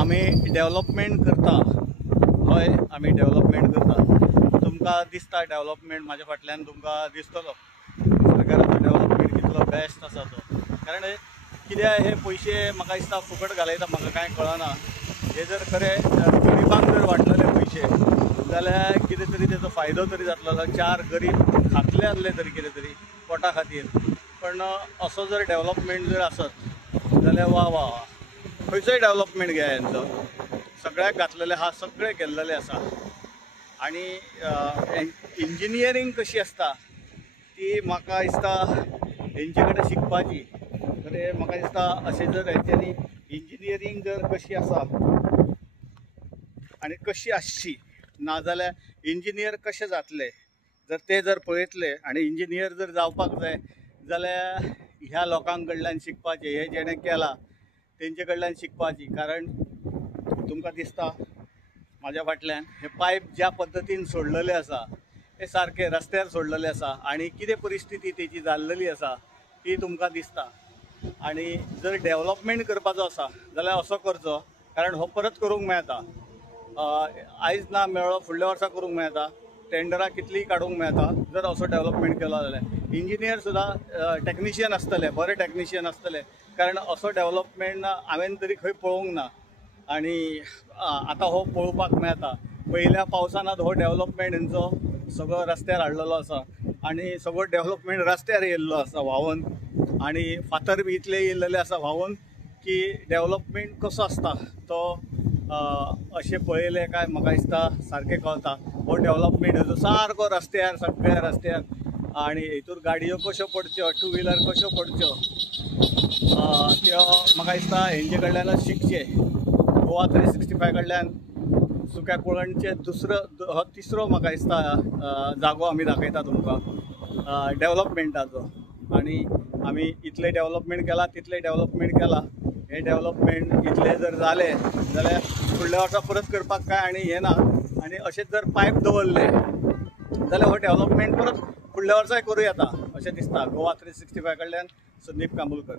आमी डेव्हलपमेंट करता, हय आमी डेव्हलपमेंट करता। तुमकां दिसता डेव्हलपमेंट म्हाज्या फाटल्यान तुमकां दिसतलो सरकाराचो डेव्हलपमेंट कितलो बेस्ट आसा तो। कारण कित्याक हे पयशे म्हाका दिसता फुकट घालयता म्हाका कांय कळना। हे जर खरे गरिबांक जर वाटलेले पयशे जाल्यार कितें तरी तेजो फायदो तरी जातलो, चार गरीब खातले आसले तरी कितें तरी पोटा खातीर। पण असो जर डेव्हलपमेंट जर आसत जाल्यार वा वा वा, खंयचोय डेव्हलपमेंट घेया हेंचो, सगळ्याक घातलेले आहा, सगळे केल्लेले आसा। आनी इंजिनियरींग कशी आसता ती म्हाका दिसता हेंचे कडेन शिकपाची। खरें म्हाका दिसता अशें जर हेंच्यांनी इंजिनियरींग जर कशी आसा आनी कशी आसची, नाजाल्यार इंजिनियर कशें जातले जर ते जर पळयतले आनी इंजिनियर जर जावपाक जाय जाल्यार ह्या लोकांक कडल्यान शिकपाचें, हे जेणें केलां तेंचे कडल्यान शिकपाची। कारण तुमकां दिसता म्हाज्या फाटल्यान हे पायप ज्या पद्दतीन सोडलेले आसा ते सारके रस्त्यार सोडलेले आसा आनी कितें परिस्थिती तेची जाल्लेली आसा ती तुमकां दिसता। आनी जर डेव्हलपमेंट करपाचो आसा जाल्यार असो करचो, कारण हो परत करूंक मेळटा। आयज ना मेळ्ळो फुडल्या वर्सा करूंक मेळटा, टेंडरां कितलीय काडूंक मेळटा जर असो डेव्हलपमेंट केलो जाल्यार। इंजिनियर सुद्दां टॅक्निशियन आसतले, बरे टॅक्निशियन आसतले, कारण असो डेव्हलपमेंट हांवें तरी खंय पळोवंक ना आनी आतां हो पळोवपाक मेळटा। पयल्या पावसानात हो डेव्हलपमेंट हेंचो सगळो रस्त्यार हाडलेलो आसा आनी सगळो डेव्हलपमेंट रस्त्यार येयल्लो आसा व्हांवून, आनी फातर बी इतले येयल्लेले आसा व्हांवून की डेव्हलपमेंट कसो आसता तो अशें पळयलें काय म्हाका दिसता सारकें कळटा। हो डेव्हलपमेंट हेजो सारको रस्त्यार, सगळ्या रस्त्यार, आनी हेतूर गाडयो कश्यो पडच्यो, टू व्हिलर कश्यो पडच्यो त्यो म्हाका दिसता हेंचे कडल्यानच शिकचे। गोवा 365 कडल्यान सुक्या कुळणचे हो तिसरो म्हाका दिसता जागो आमी दाखयता तुमकां डेव्हलपमेंटाचो। आनी आमी इतले डेव्हलपमेंट केला, तितले डेव्हलपमेंट केला, हे डेव्हलपमेंट इतले जर जाले जाल्यार फुडल्या वर्सा परत करपाक काय आनी हें ना। आनी अशेंच जर पायप दवरले जाल्यार हो डेव्हलपमेंट परत फुडल्या वर्साय करूं येता अशें दिसता। गोवा 365 कडल्यान संदीप कांबुलकर।